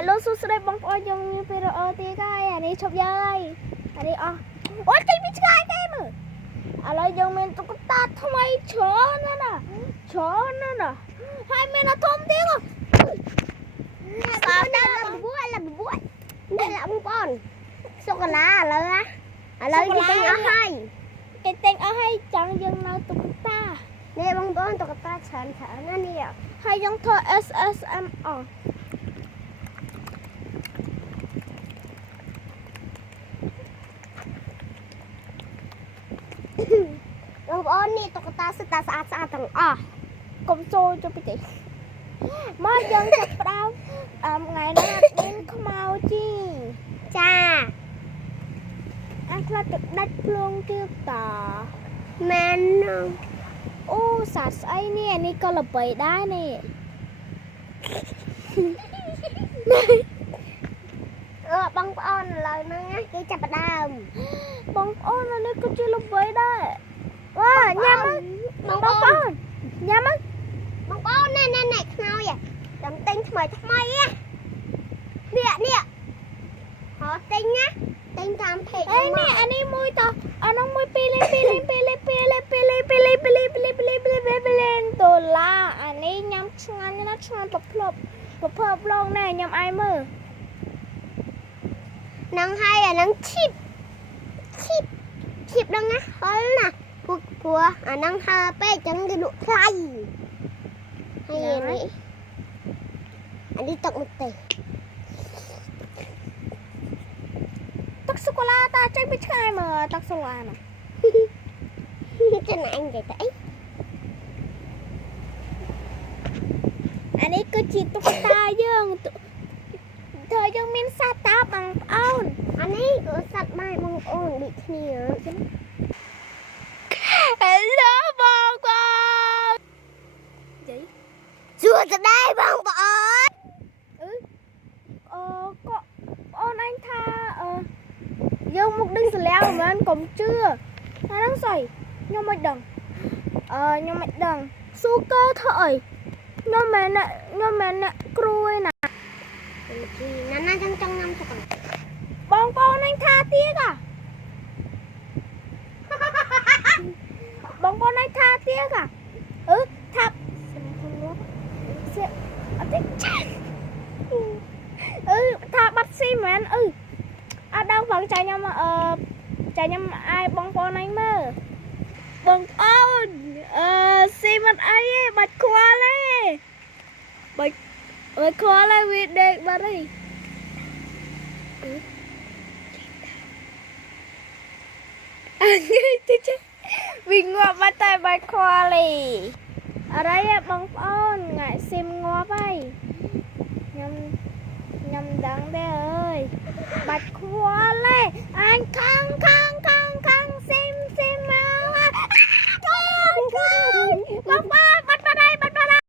Hello សួស្តីបងប្អូនយើងមានវីដេអូទៀតហើយអានេះឈប់យើងហើយអានេះអស់អូយគេពីឆ្ងាយគេមើលឥឡូវយើងមានតុក្កតាថ្មីច្រើនណាស់ច្រើនណាស់ហើយមានអាធំទៀតសាប់ដល់9នេះឡាបងប្អូនសូកូឡាឥឡូវគេទិញអស់ហើយចង់យើងនៅតុក្កតានេះបងប្អូនតុក្កតាច្រើនណាស់នេះហើយយើងធ្វើ SSMR បងប្អូននេះតុក្កតាស្អាតទាំងអស់កុំចូលទៅពីទេមកយើងចាប់ផ្ដើមថ្ងៃនេះមានខ្មៅជីចាអាខ្លះទឹកដាច់ភ្លងទៀតតាមែនអូសាស្អីនេះក៏ល្បីដែរនេះបងប្អូនឥឡូវហ្នឹងគេចាប់ផ្ដើមបងប្អូននេះក៏ជាល្បីដែរវ៉ាញ៉ាំបងប្អូនញ៉ាំបងប្អូននេះខ្នើយចាំទិញថ្មីនេះហៅទិញណាទិញតាមเพจអីនេះអានេះមួយតអានោះមួយ2លេខដុល្លារអានេះញ៉ាំឆ្ងាញ់ណាស់ឆ្ងាញ់ប្រភពឡងណែញ៉ាំអាយមើលនឹងហើយអានឹងឈីបដឹងណាហល់ណាព្រោះអានឹងហើពេកចឹងគេលក់ថ្លៃហើយអានេះទឹកម្ទេសទឹកសូកូឡាតាចេញពីឆ្ងាយមើលទឹកសូកូឡាណាចឹងអញនិយាយទៅអីអានេះគឺជាតុក្កតាយើងធ្វើយើងមានសត្វតាបងប្អូនអានេះគឺសត្វម៉ែបងប្អូនដូចគ្នាចឹង Hello បងប្អូនសួស្តីបងប្អូនក៏អូនអញថាយើងមកដេញសលាវមិនមែនកុំជឿអាហ្នឹងស្អីខ្ញុំមិនដឹងខ្ញុំមិនដឹងសួរកើធ្វើអីខ្ញុំមិនអ្នកគ្រូឯណាចឹងចង់ញ៉ាំទៅបងប្អូនអញថាទៀតបងប្អូនអញថាទៀតថាអត់ទេថាបាត់ស៊ីមែនអត់ដឹងបងចាញ់ខ្ញុំអាយបងប្អូនអញមើលបងប្អូនស៊ីមិនអីទេបាច់ខ្វល់ទេបាច់ខ្វល់ហើយវាដេកបាត់ហើយវាងាប់បាត់តែបាច់ខ្វល់ទេអរ៉ៃបងប្អូនងាក់ស៊ីមងាប់ហើយខ្ញុំដឹងទេអើយបាច់ខ្វល់ទេអញខាង